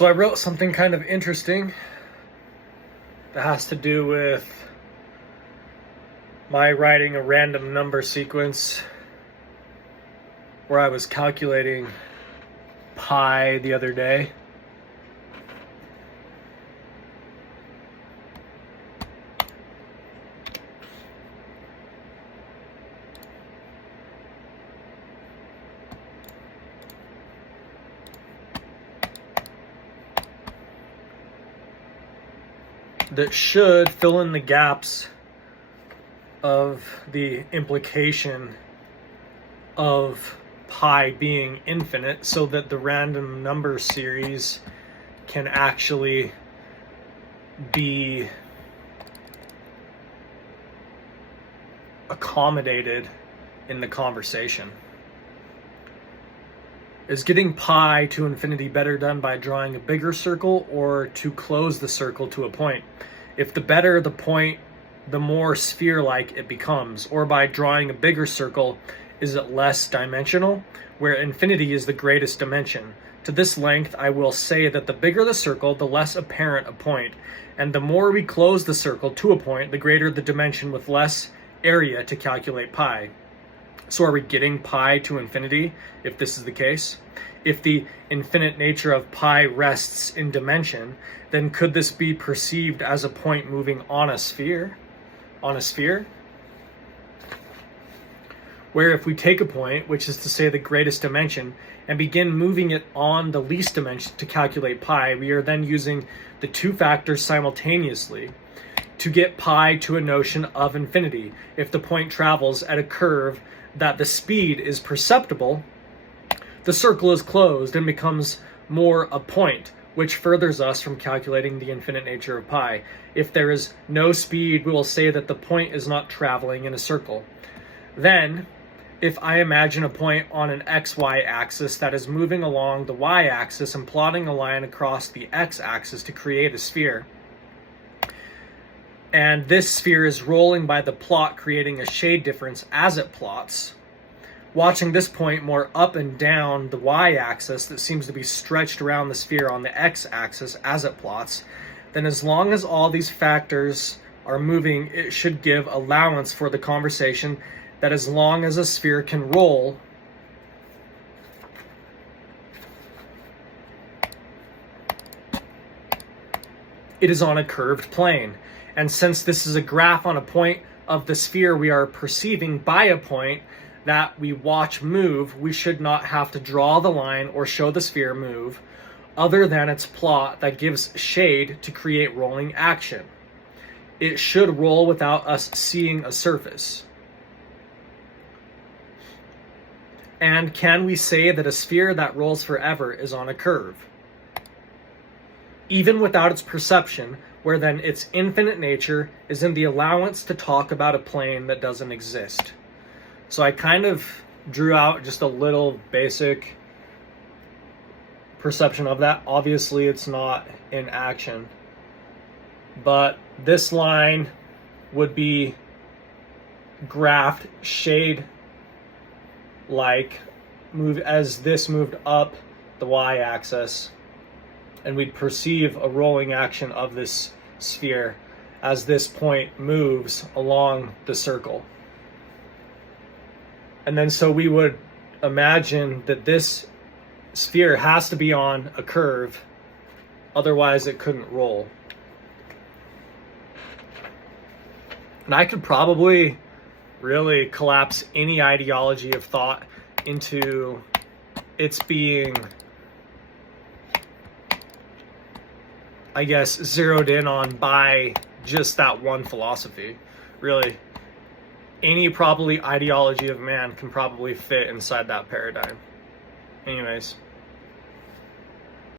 So I wrote something kind of interesting that has to do with my writing a random number sequence where I was calculating pi the other day. That should fill in the gaps of the implication of pi being infinite so that the random number series can actually be accommodated in the conversation. Is getting pi to infinity better done by drawing a bigger circle or to close the circle to a point? If the better the point, the more sphere-like it becomes. Or by drawing a bigger circle, is it less dimensional, where infinity is the greatest dimension? To this length, I will say that the bigger the circle, the less apparent a point. And the more we close the circle to a point, the greater the dimension with less area to calculate pi. So are we getting pi to infinity if this is the case? If the infinite nature of pi rests in dimension, then could this be perceived as a point moving on a sphere? Where if we take a point, which is to say the greatest dimension, and begin moving it on the least dimension to calculate pi, we are then using the two factors simultaneously to get pi to a notion of infinity. If the point travels at a curve that the speed is perceptible, the circle is closed and becomes more a point, which furthers us from calculating the infinite nature of pi. If there is no speed, we will say that the point is not traveling in a circle. Then, if I imagine a point on an xy axis that is moving along the y-axis and plotting a line across the x-axis to create a sphere, and this sphere is rolling by the plot, creating a shade difference as it plots, watching this point more up and down the y-axis that seems to be stretched around the sphere on the x-axis as it plots, then as long as all these factors are moving, it should give allowance for the conversation that as long as a sphere can roll, it is on a curved plane. And since this is a graph on a point of the sphere we are perceiving by a point that we watch move, we should not have to draw the line or show the sphere move other than its plot that gives shade to create rolling action. It should roll without us seeing a surface. And can we say that a sphere that rolls forever is on a curve? Even without its perception, where then its infinite nature is in the allowance to talk about a plane that doesn't exist. So I kind of drew out just a little basic perception of that. Obviously, it's not in action, but this line would be graphed shade like move as this moved up the y-axis, and we'd perceive a rolling action of this sphere as this point moves along the circle. And then so we would imagine that this sphere has to be on a curve, otherwise it couldn't roll. And I could probably really collapse any ideology of thought into its being, I guess, zeroed in on by just that one philosophy. Really, any probably ideology of man can probably fit inside that paradigm. Anyways.